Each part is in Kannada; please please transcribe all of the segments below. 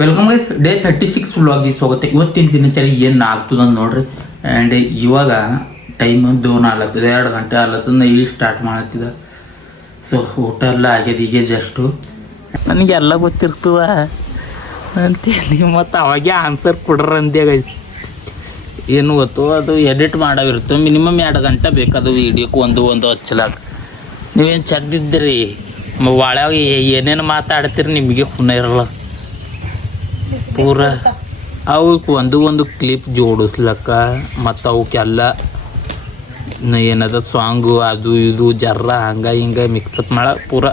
ವೆಲ್ಕಮ್ ಗೈಸ್, ಡೇ 36 ವ್ಲಾಗಿ ಸ್ವಾಗತ. ಇವತ್ತಿನ ದಿನಚರಿ ಏನು ಆಗ್ತದ ನೋಡ್ರಿ. ಆ್ಯಂಡ್ ಇವಾಗ ಟೈಮ್ 2 ಗಂಟೆ ಆಲತ್ತದ. ಈಗ ಸ್ಟಾರ್ಟ್ ಮಾಡತ್ತಿದ. ಸೊ ಊಟ ಎಲ್ಲ ಆಗ್ಯದ ಈಗ ಜಸ್ಟು. ನನಗೆಲ್ಲ ಗೊತ್ತಿರ್ತವ ಅಂತೇಳಿ ಮತ್ತು ಅವಾಗೆ ಆನ್ಸರ್ ಕೊಡ್ರ ಅಂದೆ ಗೈಸ್. ಏನು ಗೊತ್ತು, ಅದು ಎಡಿಟ್ ಮಾಡೋವಿರುತ್ತೆ. ಮಿನಿಮಮ್ 2 ಗಂಟೆ ಬೇಕದು ವೀಡಿಯೋಕ್ಕೆ ಒಂದು ಹಚ್ಚಲಾಗ. ನೀವೇನು ಚಂದಿದ್ದೀರಿ ಒಳಗೆ ಏನೇನು ಮಾತಾಡ್ತೀರಿ ನಿಮಗೆ ಖುನ ಇರಲ್ಲ. ಪೂರ ಅವಕ್ಕೆ ಒಂದು ಕ್ಲಿಪ್ ಜೋಡಿಸ್ಲಕ್ಕ ಮತ್ತು ಅವಕ್ಕೆಲ್ಲ ಏನದ ಸಾಂಗು ಅದು ಇದು ಜರ್ರ ಹಂಗೆ ಹಿಂಗೆ ಮಿಕ್ಸಪ್ ಮಾಡ ಪೂರ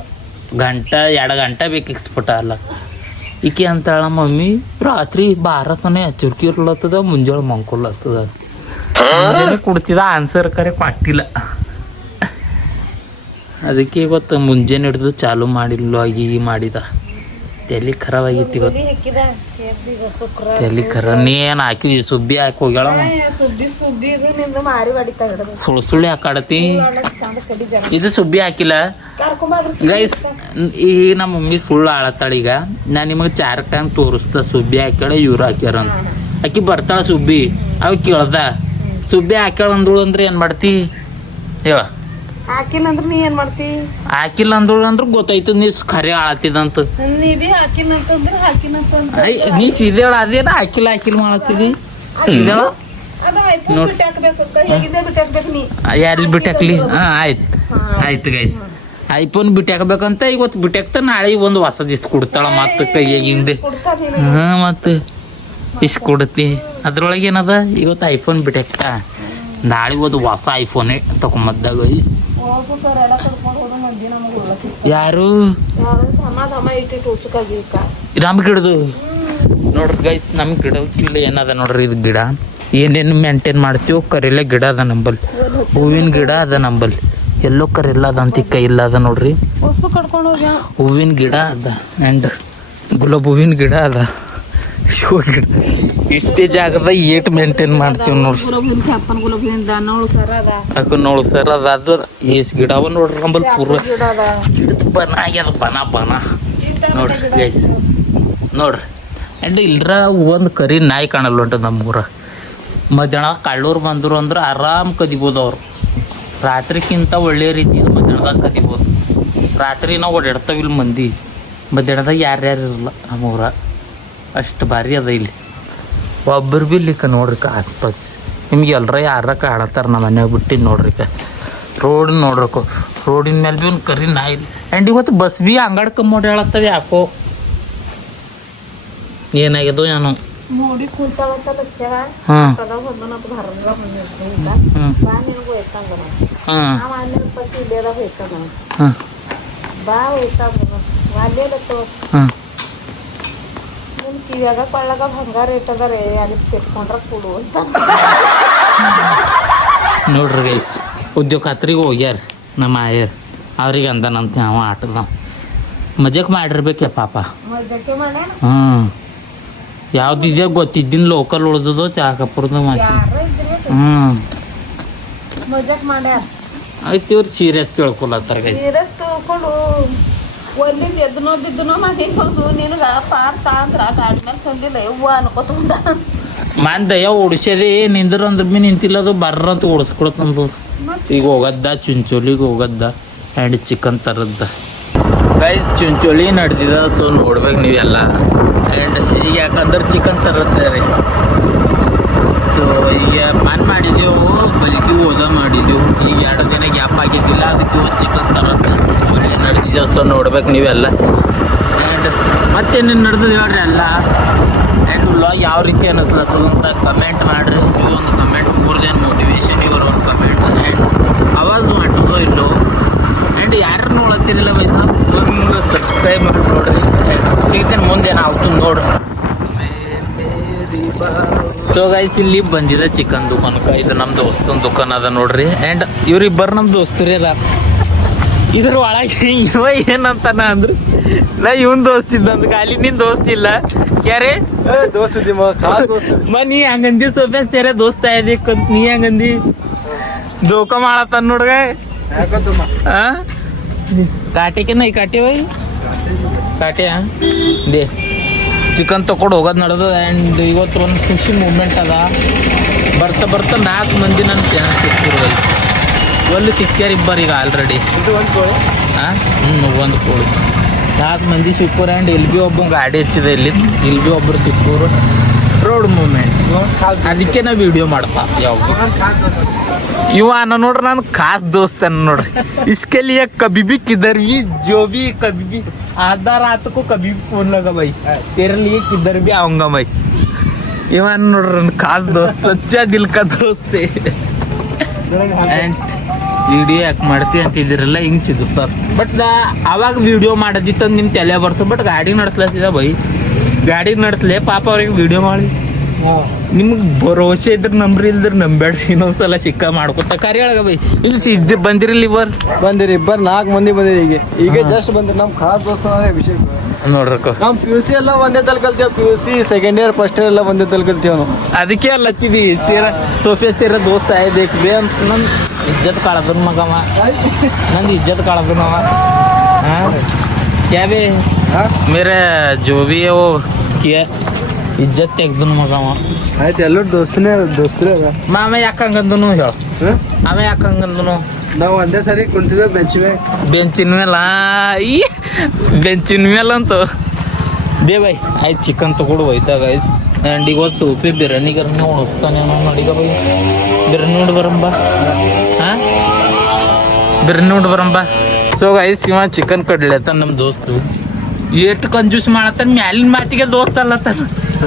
2 ಗಂಟೆ ಬೇಕು ಎಕ್ಸ್ಪರ್ಟ್ ಅಲ್ಲ. ಈಕೆ ಅಂತಾಳ ಮಮ್ಮಿ ರಾತ್ರಿ ಬಾರತನೇ ಎಚ್ಚರಿಕೆ ಇರ್ಲತ್ತದ, ಮುಂಜಾನೆ ಮಂಕೊಲ್ಲತ್ತದ. ಮುಂಜಾನೆ ಕೊಡ್ತಿದ ಆನ್ಸರ್ ಕರೆ ಕೊಟ್ಟಿಲ್ಲ. ಅದಕ್ಕೆ ಇವತ್ತು ಮುಂಜಾನೆ ಹಿಡಿದು ಚಾಲು ಮಾಡಿಲ್ಲ, ಈಗ ಮಾಡಿದ. ತಲೆ ಖರಾಬ್ ಆಗಿತ್ತು ಇವತ್ತು. ತಲೆ ಖರಾಬ್. ನೀ ಏನು ಹಾಕಿ ಸುಬ್ಬಿ ಹಾಕಿ ಹೋಗ್ಯಾಳ. ಸುಳ್ಳು ಹಾಕಾಡತಿ. ಇದು ಸುಬ್ಬಿ ಹಾಕಿಲ್ಲ ಗೈಸ್. ಈಗ ನಮ್ಮ ಮಮ್ಮಿ ಸುಳ್ಳು ಆಳತ್ತಾಳ. ಈಗ ನಾನು ನಿಮಗೆ 4 ಟೈಮ್ ತೋರಿಸ್ತಾ ಸುಬ್ಬಿ ಹಾಕ್ಯಾಳ ಇವ್ರು ಹಾಕ್ಯಾರ ಅಂತ. ಆಕಿ ಬರ್ತಾಳ ಸುಬ್ಬಿ, ಅವ ಕೇಳ್ದ ಸುಬ್ಬಿ ಹಾಕ್ಯಾಳ ಅಂದಳು ಅಂದ್ರೆ ಏನು ಮಾಡ್ತಿ ಹೇಳ. ಹಾಕಿಲ್ಲ ಅಂದ್ರೆ ನೀ ಏನ್ ಮಾಡ್ತಿ? ಹಾಕಿಲ್ಲ ಅಂದಳು ಅಂದ್ರೆ ಗೊತ್ತಾಯ್ತು ನೀ ಖರೆ ಆಳತ್ತಿದಂತ. ನೀ ಬಿ ಹಾಕಿಲ್ಲ ಅಂತಂದ್ರೆ ನೀ ಸೀದೆ ಅದೇನ ಹಾಕಿಲ್ಲ ಮಾಡತ್ತಿದಿ. ಯಾರಿಗೆ ಬಿಟ್ಟು ಹಾಕ್ಲಿ? ಆಯ್ತು ಗೈಸ್, ಐಫೋನ್ ಬಿಟ್ಟು ಹಾಕ್ಬೇಕಂತ ಇವತ್ತು ಬಿಟ್ಟು ಹಾಕ್ತಾ ನಾಳೆ ಒಂದು ಹೊಸ ದಿಸ್ ಕೊಡ್ತಾಳ ಮತ್ತೆ ಕೈಯಾಗಿಂದೆ. ಮತ್ತೆ ಇಷ್ಟು ಕೊಡುತ್ತಿ. ಅದ್ರೊಳಗೆ ಏನದ, ಇವತ್ತು ಐಫೋನ್ ಬಿಟ್ಟು ಹಾಕ್ತಾ ನಾಳೆ ಒಂದು ಹೊಸ ಐಫೋನೇ ತಗೊಂಬದ್ದಾಗ. ಯಾರು ನಮ್ ಗಿಡದು ನೋಡ್ರಿ ಗೈಸ್. ನಮ್ ಗಿಡ ಏನದ ನೋಡ್ರಿ, ಇದು ಗಿಡ ಏನೇನು ಮೇಂಟೈನ್ ಮಾಡ್ತೀವೋ ಕರೆಲ್ಲ ಗಿಡ ಅದ ನಂಬಲ್ಲಿ. ಹೂವಿನ ಗಿಡ ಅದ ನಂಬಲ್ಲಿ. ಎಲ್ಲೋ ಕರೆಲ್ಲ ಅದ ಅಂತ ಕೈ ಇಲ್ಲ ಅದ ನೋಡ್ರಿ. ಹೂವಿನ ಗಿಡ ಅದ ಆ್ಯಂಡ್ ಗುಲಾಬ್ ಹೂವಿನ ಗಿಡ ಅದ, ಶೋ ಗಿಡ. ಇಷ್ಟೇ ಜಾಗದ ಏಟ್ ಮೇಂಟೈನ್ ಮಾಡ್ತೀವಿ ನೋಡ್ರಿ. ನೋಡು ಸರ್ ಅದು ಏಸ್ ಗಿಡ ಅವ ನೋಡ್ರಿ ನಂಬಲ್ಲಿ. ಪೂರ ಗಿಡದ ಬನ ಆಗ್ಯದ, ಬನ ನೋಡ್ರಿ ಗೈಸ್. ನೋಡ್ರಿ ಆ್ಯಂಡ್ ಇಲ್ರ ಒಂದು ಕರಿ ನಾಯಿ ಕಾಣಲ್ಲ ಉಂಟು ನಮ್ಮೂರ. ಮಧ್ಯಾಹ್ನ ಕಳ್ಳೂರು ಬಂದರು ಅಂದ್ರೆ ಆರಾಮ್ ಕದಿಬೋದು ಅವ್ರು. ರಾತ್ರಿಗಿಂತ ಒಳ್ಳೆ ರೀತಿ ಮಧ್ಯಾಹ್ನದಾಗ ಕದಿಬೋದು. ರಾತ್ರಿ ನಾವು ಓಡಾಡ್ತಾವಿಲ್ಲ ಮಂದಿ, ಮಧ್ಯಾಹ್ನದಾಗ ಯಾರ್ಯಾರು ಇರಲ್ಲ ನಮ್ಮೂರ. ಅಷ್ಟು ಭಾರಿ ಅದ ಇಲ್ಲಿ. ಒಬ್ಬರು ಭೀ ಇಲ್ಲಿಕ ನೋಡ್ರಿಕ ಆಸ್ಪಾಸ್. ನಿಮ್ಗೆ ಎಲ್ಲರ ಯಾರ ಕಾಣತ್ತಾರ ನಮ್ಮ ಮನ್ಯಾಗ ಬಿಟ್ಟಿದ್ದು ನೋಡ್ರಿಕ. ರೋಡ್ ನೋಡ್ರಕ, ರೋಡಿನ ಮೇಲೆ ಭೀ ಒಂದು ಕರಿ ನಾಯಿ. ಆ್ಯಂಡ್ ಇವತ್ತು ಬಸ್ ಭೀ ಅಂಗಡಿ ಕಮ್ಮಿ ಓಡಾಡತ್ತದ ಯಾಕೋ. ಏನಾಗ್ಯದೋ ಏನೋ. ಕಿವ್ಯಾಗ ಕೊಳ್ಳಾಗ ಬಂಗಾರ ಇಟ್ಟದಾರೆ, ಅಲ್ಲಿ ಕೆತ್ಕೊಂಡ್ರ ಕೊಡು ಅಂತ ನೋಡ್ರಿ ಗೈಸ್. ಉದ್ಯೋಗ ಖಾತ್ರಿಗೆ ಹೋಗ್ಯಾರ ನಮ್ಮ ಆಯರ್. ಅವ್ರಿಗೆ ಅಂದನಂತ ಅವ ಆಟದ ನಾವು ಮಜಾಕ್ ಮಾಡಿರ್ಬೇಕೆ ಪಾಪ. ಯಾವ್ದು ಇದೆ ಗೊತ್ತಿದ್ದಿನ ಲೋಕಲ್ ಉಳ್ದದೋ ಚಾಕಪುರದ ಮಾಸಿ. ಮಜಾಕ್ ಮಾಡ್ಯಾರ. ಆಯ್ತು ಇವ್ರು ಸೀರಿಯಸ್ ತಿಳ್ಕೊಳತ್ತಾರ ಗೈಸ್. ಸೀರಿಯಸ್ ತಿಳ್ಕೊಂಡು ಒಂದಿನ ಎದ್ದನೋ ಬಿದ್ದನೋ ಮನೆಗೆ ಹೋದು ನಿನಗ ಪಾರ್ ತಾಂದ್ರ ಗಾಡಿ ಮೇಲೆ ತಂದಿಲ್ಲ ಯವ್ವ ಅನ್ಕೋತಂದ. ಮಂದಯ್ಯ ಓಡಿಸ್ಯದೆ ನಿಂದ್ರ ಅಂದ್ರೆ ಭೀ ನಿಂತಿಲ್ಲದು ಬರ್ರಂತ ಓಡಿಸ್ಕೊಳತ್ತಂದು. ಈಗ ಹೋಗದ್ದ ಚುಂಚೋಲಿಗೆ ಹೋಗದ್ದ ಆ್ಯಂಡ್ ಚಿಕನ್ ತರದ್ದ ಗೈಸ್. ಚುಂಚೋಲಿ ನಡೆದಿದ. ಸೊ ನೋಡ್ಬೇಕು ನೀವೆಲ್ಲ. ಆ್ಯಂಡ್ ಈಗ ಯಾಕಂದ್ರೆ ಚಿಕನ್ ತರದ್ದ ರೀ. ಸೊ ಈಗ ಪಾನ್ ಮಾಡಿದೆವು, ಬಲ್ಕಿ ಓದ ಮಾಡಿದೆವು. ಈಗ 2 ದಿನ ಗ್ಯಾಪ್ ಆಗಿದ್ದಿಲ್ಲ, ಅದಕ್ಕೆ ಒಂದು ಚಿಕನ್ ತರದ್ದ ಚುಂಚೋಲಿ ನಡೆದಿದೆ. ಸೊ ನೋಡ್ಬೇಕು ನೀವೆಲ್ಲ. ಆ್ಯಂಡ್ ಮತ್ತೇನೇನು ನಡೆದಿದೆ ಹೇಳ್ರಿ ಎಲ್ಲ. ಆ್ಯಂಡ್ ವ್ಲಾಗ್ ಯಾವ ರೀತಿ ಅನ್ನಿಸ್ಲತ್ತದಂತ ಕಮೆಂಟ್ ಮಾಡಿರಿ. ನೀವು ಒಂದು ಕಮೆಂಟ್ ಮೂರ್ದೇನು ಮೋಟಿವೇಶನ್ ಇವರು ಒಂದು ಕಮೆಂಟ್. ಆ್ಯಂಡ್ ಆವಾಜ್ ಮಾಡ್ತದೋ ಇಲ್ಲೋ. ಆ್ಯಂಡ್ ಯಾರು ನೋಡತ್ತಿರಲಿಲ್ಲ ವಯಸ್ಸ ಮುಂದೆ ಸಬ್ಸ್ಕ್ರೈಬ್ ಮಾಡಿ ನೋಡ್ರಿ. ಸಿಗ್ತೇನೆ ಮುಂದೆ ನಾವು ನೋಡ್ರಿ. ಸೊ ಗೈಸ್ ಇಲ್ಲಿ ಬಂದಿದೆ ಚಿಕನ್ ದುಕಾನಕ್ಕೆ. ಇದು ನಮ್ಮ ದೋಸ್ತನ ದುಕಾನ್ ಅದ ನೋಡ್ರಿ. ಆ್ಯಂಡ್ ಇವ್ರಿಬ್ಬರು ನಮ್ಮ ದೋಸ್ತರೇ ಅದ. ಇದ್ರ ಒಳಗೆ ಇವ ಏನಂತಾನ ಅಂದ್ರೆ ನಾ ಇವನ್ ದೋಸ್ತ ಇದ್ದಂದು ಖಾಲಿ ನಿನ್ ದೋಸ್ತ ಇಲ್ಲ ಕ್ಯಾರೆ ನೀ ಹಂಗಂದಿ ಸೋಫೆ ತೆರೆ ದೋಸ್ತ ಇದಕ್ಕಂತ ನೀ ಹಂಗಂದಿ धोखा ಮಾಡತಾನ ನೋಡ್ಗ. काटे के नहीं काटे भाई काटे हाँ दे ಚಿಕನ್ ತಕೊಂಡು ಹೋಗೋದು ನಡೆದದ. ಆ್ಯಂಡ್ ಇವತ್ತು ಒಂದು ಖುಷಿ ಮೂಮೆಂಟ್ ಅದ. ಬರ್ತಾ 4 ಮಂದಿ ನನ್ನ ಚಾನ್ಸ್ ಸಿಕ್ಕಿರು. ಒಂದು ಸಿಕ್ಕ್ಯಾರ ಇಬ್ಬರು ಈಗ ಆಲ್ರೆಡಿ. ಇದು ಒಂದು ಕೋಳಿ. ಹಾಂ ಒಂದು ಕೋಳಿ 4 ಮಂದಿ ಸಿಕ್ಕೂರು. ಆ್ಯಂಡ್ ಇಲ್ಲಿ ಭೀ ಒಬ್ಬ ಗಾಡಿ ಹಚ್ಚಿದೆ. ಇಲ್ಲಿ ಭೀ ಒಬ್ಬರು ಸಿಕ್ಕೂರು. ರೋಡ್ ಮೂಮೆಂಟ್ ಅದಕ್ಕೆ ನಾವು ವಿಡಿಯೋ ಮಾಡ್ತಾ ಇವ ಅನ್ನ ನೋಡ್ರಿ ನಾನು ಖಾಸ್ ದೋಸ್ತ ನೋಡ್ರಿ. इसके लिए कभी भी किधर भी जो भी कभी भी आधा रात को कभी भी फोन लगा भाई तेरे लिए किधर भी आऊंगा भाई. ಇವ ನೋಡ್ರಿ ನನ್ನ ಖಾಸ್ ದೋಸ್ತ್ ಸಚ್ಚಾ ದಿಲ್ ಕಾ ದೋಸ್ತೆ. ಆ್ಯಂಡ್ ವಿಡಿಯೋ ಯಾಕೆ ಮಾಡ್ತೀವಿ ಅಂತಿದ್ದೀರಲ್ಲ ಹಿಂಗೆ ಸಿಗುತ್ತಾರೆ. ಬಟ್ ಅವಾಗ ವಿಡಿಯೋ ಮಾಡೋದಿತ್ತು ನಿಮ್ಮ ತಲೆ ಬರ್ತದೆ. ಬಟ್ ಗಾಡಿ ನಡೆಸ್ಲತ್ತಿದ ಬೈ ಗಾಡಿ ನಡೆಸ್ಲೇ ಪಾಪ ಅವ್ರಿಗೆ ವಿಡಿಯೋ ಮಾಡಿ. ನಿಮ್ಗೆ ಭರೋಸೆ ಇದ್ರೆ ನಂಬ್ರಿ ಇಲ್ದ್ರೆ ನಂಬೇಡ್ರಿ. ಇನ್ನೊಂದ್ಸಲ ಸಿಕ್ಕ ಮಾಡ್ಕೊತ ಕರಿ ಒಳಗ ಬೈ ಇಲ್ಲಿ ಸಿದ್ಧ ಬಂದಿರಲಿ ಬಂದಿರಿ ಇಬ್ಬರು 4 ಮಂದಿ ಬಂದಿರಿ. ಈಗ ಜಸ್ಟ್ ಬಂದಿರಿ. ನಮ್ಮ ಖಾಸ್ ದೋಸ್ತ ವಿಷಯ ನೋಡ್ರಕ್ಕ ನಮ್ಮ PUC ಎಲ್ಲ ಒಂದೇ ತಲೆ ಕಲ್ತೀವಿ. PUC second year first year ಎಲ್ಲ ಒಂದೇ ತಲೆ ಕಲ್ತೀವಿ ನಾವು. ಅದಕ್ಕೆ ಅಲ್ಲ ಹತ್ತಿದ್ವಿ ಸೋಫಿಯಾ ತೀರ ದೋಸ್ತ ಆಯ್ದೇಕ್ಬೇ ಅಂತ ನನ್ನ ಇಜ್ಜತ್ ಕಾಳದನ್ ಮಗವ. ನಂದು ಇಜ್ಜತ್ ಕಾಳದನ್ ಅವ. ಹಾಂ क्या बे मेरा जो भी है वो किया ಇಜ್ಜತ್ ತೆಗ್ದನ್ ಮಗವ. ಆಯ್ತು ಎಲ್ಲರೂ ದೋಸ್ತನೇ ಅದ. ಅವ ಯಾಕೆ ಹಂಗಂದನು ಹೇಳು. ಅವ ಯಾಕೆ ಹಂಗಂದನು. ನಾವು ಒಂದೇ ಸರಿ ಕುಂತಿದ್ವಿ ಬೆಂಚಿನ ಮೇಲೆ ಅಂತ ದೇ ಬೈ ಆಯ್ತು ಚಿಕನ್ ತಗೊಡು ಹೋಯ್ತಾ ಗೈಸ್. ಆ್ಯಂಡ್ ಈಗ ಒಂದು ಸೋಪೆ ಬಿರಿಯಾನಿಗರನ್ನ ಉಣಿಸ್ತಾನೆ ನೋಡಿಗ ಬೈ ಬಿರಿಯಾನಿ ನೋಡಿ ಬರಂಬ. ಹಾಂ ಬಿರಿಯಾನಿ ನೋಡಿ ಬರಂಬ. ಸೊ ಗೈಸ್ ಇವ ಚಿಕನ್ ಕಡ್ಲತ್ತ ನಮ್ಮ ದೋಸ್ತು ಎಷ್ಟು ಕಂಜೂಸ್ ಮಾಡತ್ತಾನ. ಮ್ಯಾಲಿನ ಮಾತಿಗೆ ದೋಸ್ತ ಅಲ್ಲತ್ತಾನ.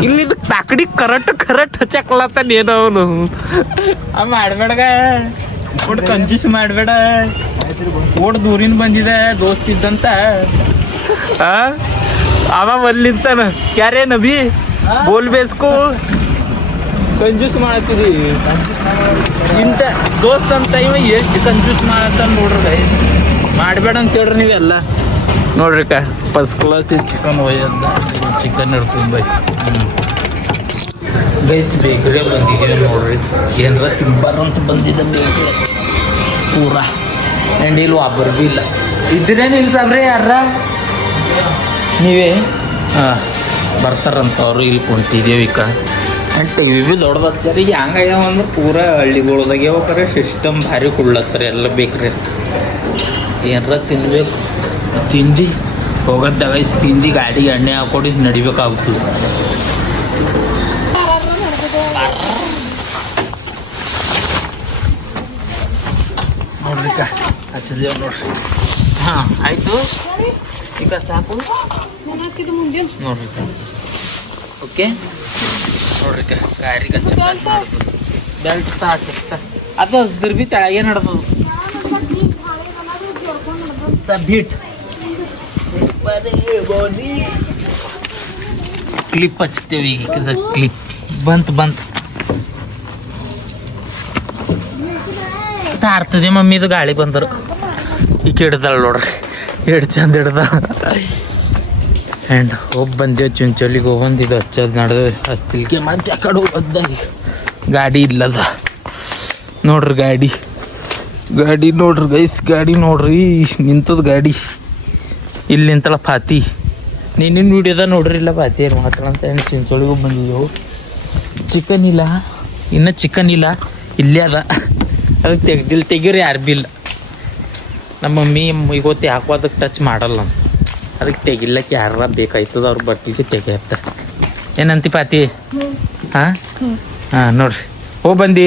ಇಲ್ಲಿ ತಾಕಡಿ ಕರೆಕ್ಟ್ ಹಚ್ಚಕ್ಲತ್ತಾನ ಏನೋ ಅವನು. ಮಾಡ್ಬೇಡಗ ಒಟ್ಟು ಕಂಜೂಸ್ ಮಾಡಬೇಡ. ಓಡ್ ದೂರಿನ ಬಂದಿದೆ ದೋಸ್ತ್ ಇದ್ದಂತ. ಅವ ಬಲ್ಲಿಂತಾನ ಯಾರೇ ನಬಿ ಬೋಲ್ಬೇಸ್ಕು ಕಂಜೂಸ್ ಮಾಡತ್ತಿದಿ ಇಂಥ ದೋಸ್ತ್ ಅಂತ ಇವ ಎಷ್ಟು ಕಂಜೂಸ್ ಮಾಡತ್ತಾನ ನೋಡ್ರಿ ಗೈಸ್. ಮಾಡಬೇಡ ಅಂತ ಹೇಳ್ರಿ ನೀವೆಲ್ಲ ನೋಡ್ರಿ ಫಸ್ಟ್ ಕ್ಲಾಸ್ ಚಿಕನ್ ಒಯ್ಯದ ಚಿಕನ್ ಇರ್ತದೆ ಬೈ. ಗೈಸ್ ಬೇಕ್ರಿ ಬಂದಿದ್ದೀವಿ ನೋಡ್ರಿ. ಏನರ ತಿಂಬಾರಂತ ಬಂದಿದ್ದ ಬೇಕ್ರಿ ಪೂರ. ಆ್ಯಂಡ್ ಇಲ್ಲಿ ಒಬ್ಬರು ಭೀ ಇಲ್ಲ. ಇದ್ರೇನು ಇಲ್ಲ ಸಾಬ್ರೆ ಯಾರ ನೀವೇ ಹಾಂ ಬರ್ತಾರಂತ ಅವರು. ಇಲ್ಲಿ ಕುಂತಿದ್ದೇವೆ ಈಗ. ಆ್ಯಂಡ್ ಟಿವಿ ಭೀ ದೊಡ್ಡದಾಗ್ತಾರೆ. ಈಗ ಹೆಂಗಾಗ್ಯಾವ ಅಂದ್ರೆ ಪೂರ ಹಳ್ಳಿಗಳದಾಗೆ ಹೋಗ್ತಾರೆ. ಸಿಸ್ಟಮ್ ಭಾರಿ ಕುಳ್ಳತ್ತಾರೆ ಎಲ್ಲ ಬೇಕ್ರಿ. ಏನಾರ ತಿನ್ಬೇಕು ತಿಂದು ಹೋಗೋದಾಗ ತಿಂದು ಗಾಡಿಗೆ ಎಣ್ಣೆ ಹಾಕೊಂಡು ನಡಿಬೇಕಾಗ್ತದೆ. ನೋಡ್ರಿ ಹಚ್ಚಿದೇವು ನೋಡ್ರಿ. ಹಾಂ ಆಯಿತು ಈಗ ಸಾಕು ನೋಡ್ರಿ. ಓಕೆ ನೋಡ್ರಿ ಗಾಡಿಗೆ ಬೆಲ್ಟ್ ಹಾಕಿರ್ತ ಅದು ದುರ್ಬಿ ತೆಳಗೆ ನಡ್ದದು ಭೀಟ್ ಕ್ಲಿಪ್ ಹಚ್ತೇವೆ ಈಗ. ಕ್ಲಿಪ್ ಬಂತು ತಾರ್ತದೆ ಮಮ್ಮಿದು ಗಾಳಿ ಬಂದರು. ಈಗ ಹಿಡ್ದಳ ನೋಡ್ರಿ ಎಷ್ಟು ಚಂದ ಹಿಡ್ದ. ಆ್ಯಂಡ್ ಹೋಗಿ ಬಂದೇವು ಚುಂಚೋಲಿಗೆ ಹೋಗ್ಬಂದಿದ್ದು ಹಚ್ಚೋದು ನಡೆದು ಹಸ್ತಿಲ್ಗೆ ಮತ್ತೆ ಆ ಕಡೆ ಹೋಗ್ದ. ಗಾಡಿ ಇಲ್ಲದ ನೋಡ್ರಿ ಗಾಡಿ ನೋಡ್ರಿ ಗೈಸ್. ಗಾಡಿ ನೋಡ್ರಿ ನಿಂತದ ಗಾಡಿ. ಇಲ್ಲಿ ನಿಂತಳ ಫಾತಿ. ನೀನಿನ ವಿಡಿಯೋದ ನೋಡ್ರಿ ಇಲ್ಲ ಫಾತಿ ಏನು ಮಾತಾಡಂತ. ಏನು ಚಿಂಚೋಳಿಗೆ ಬಂದಿದ್ದೆವು. ಚಿಕನ್ ಇಲ್ಲ ಇನ್ನೂ ಚಿಕನ್ ಇಲ್ಲ ಇಲ್ಲೇ ಅದ. ಅದಕ್ಕೆ ತೆಗೀರಿ ಯಾರು ಭೀ ಇಲ್ಲ. ನಮ್ಮ ಮಮ್ಮಿ ಇವತ್ತು ಯಾಕೋ ಅದಕ್ಕೆ ಟಚ್ ಮಾಡಲ್ಲ. ಅದಕ್ಕೆ ತೆಗಿಲ್ಲಕ್ಕೆ ಯಾರ ಬೇಕಾಯ್ತದ ಅವ್ರು ಬರ್ತಿದ್ದೆ ತೆಗಿಯತ್ತಾರೆ. ಏನಂತಿ ಪಾತಿ. ಹಾಂ ನೋಡ್ರಿ ಹೋಗಿ ಬಂದು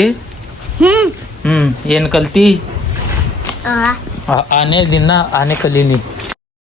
ಏನು ಕಲ್ತಿ. ಆನೆ ದಿನ ಆನೆ ಕಲೀನಿ